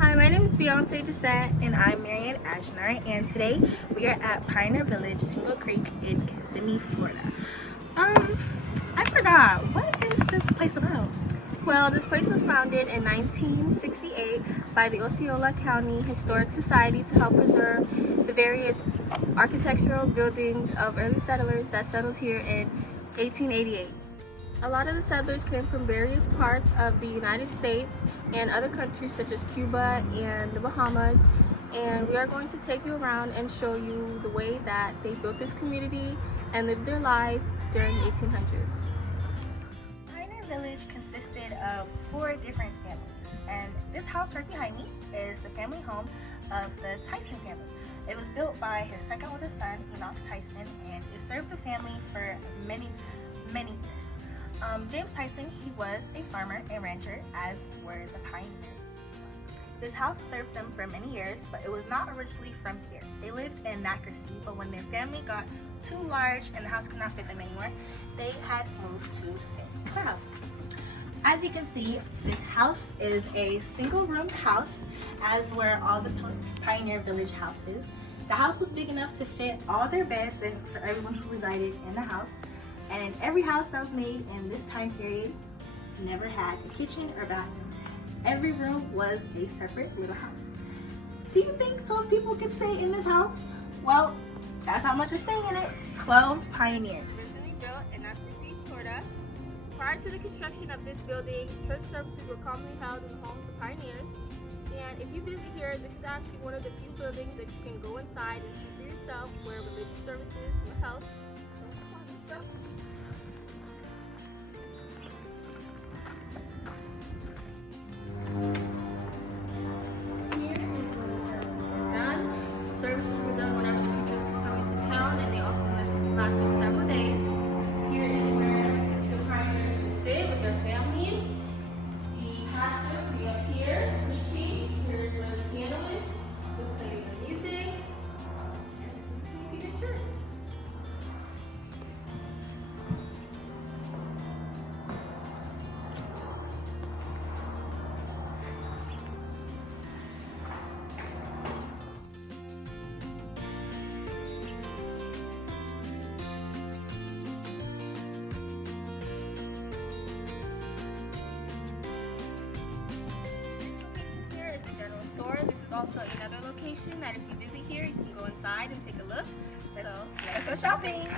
Hi, my name is Beyonce Descent. And I'm Marian Ashner, and today we are at Pioneer Village, Single Creek in Kissimmee, Florida. I forgot, what is this place about? Well, this place was founded in 1968 by the Osceola County Historic Society to help preserve the various architectural buildings of early settlers that settled here in 1888. A lot of the settlers came from various parts of the United States and other countries such as Cuba and the Bahamas, and we are going to take you around and show you the way that they built this community and lived their life during the 1800s. Pioneer Village consisted of 4 different families, and this house right behind me is the family home of the Tyson family. It was built by his second oldest son, Enoch Tyson, and it served the family for many years. James Tyson, he was a farmer and rancher, as were the pioneers. This house served them for many years, but it was not originally from here. They lived in Nackersea, but when their family got too large and the house could not fit them anymore, they had moved to St. Cloud. As you can see, this house is a single-roomed house, as were all the Pioneer Village houses. The house was big enough to fit all their beds and for everyone who resided in the house. And every house that was made in this time period never had a kitchen or bathroom. Every room was a separate little house. Do you think 12 people could stay in this house? Well, that's how much are staying in it. 12 pioneers. Originally built in Nackersea, Florida. Prior to the construction of this building, church services were commonly held in the homes of pioneers. And if you visit here, this is actually one of the few buildings that you can go inside and see for yourself where religious services were held. So come on, let's go. Here is where the services were done. Services were done whenever the preachers could come into town, and they often lasted several days. Here is where the pioneers would sit with their families. The pastor would be up here preaching. Here is where the pianist would play the music. And this is the St. Peter's Church. Here is the general store. This is also another location that if you visit here, you can go inside and take a look. Let's go shopping.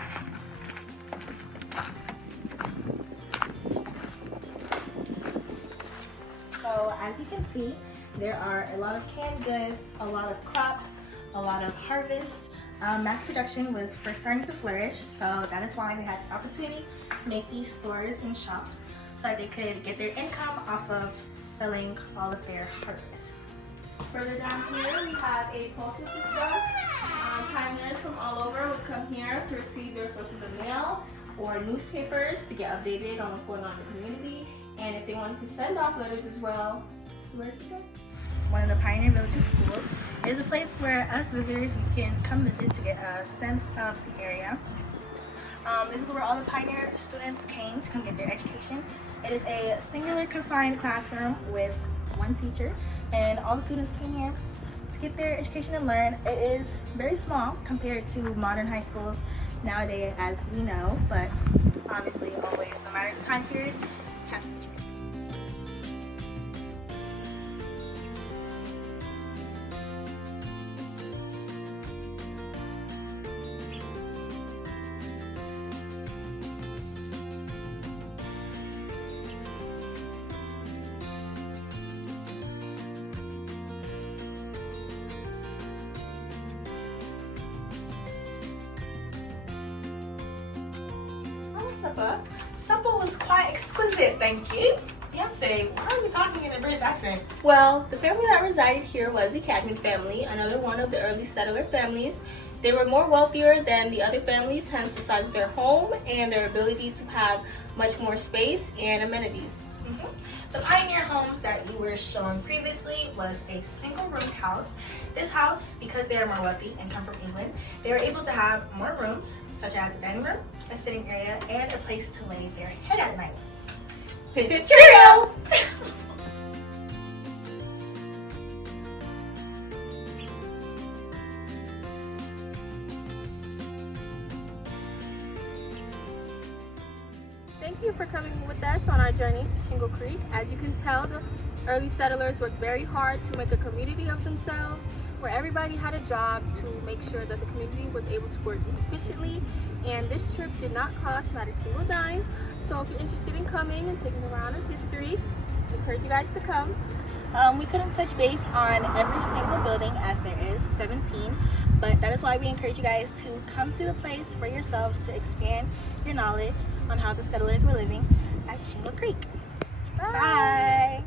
So as you can see, there are a lot of canned goods, a lot of crops, a lot of harvest. Mass production was first starting to flourish, so that is why they had the opportunity to make these stores and shops so that they could get their income off of selling all of their harvest. Further down here, we have a postal system. Pioneers from all over would come here to receive their sources of mail or newspapers to get updated on what's going on in the community. And if they wanted to send off letters as well, where to go? One of the Pioneer Village's schools is a place where us visitors can come visit to get a sense of the area. This is where all the Pioneer students came to come get their education. It is a singular confined classroom with one teacher, and all the students came here to get their education and learn. It is very small compared to modern high schools nowadays, as we know, but obviously always, no matter the time period, have to change. Supper was quite exquisite, thank you. Beyonce, why are you talking in a British accent? Well, the family that resided here was the Cadman family, another one of the early settler families. They were more wealthier than the other families, hence the size of their home and their ability to have much more space and amenities. The Pioneer homes that you were shown previously was a single-room house. This house, because they are more wealthy and come from England, they were able to have more rooms, such as a dining room, a sitting area, and a place to lay their head at night. Cheerio! thank you for coming with us on our journey to Shingle Creek. As you can tell, the early settlers worked very hard to make a community of themselves where everybody had a job to make sure that the community was able to work efficiently. And this trip did not cost not a single dime. So if you're interested in coming and taking a round of history, I encourage you guys to come. We couldn't touch base on every single building as there is 17, but that is why we encourage you guys to come see the place for yourselves to expand your knowledge on how the settlers were living at Shingle Creek. Bye.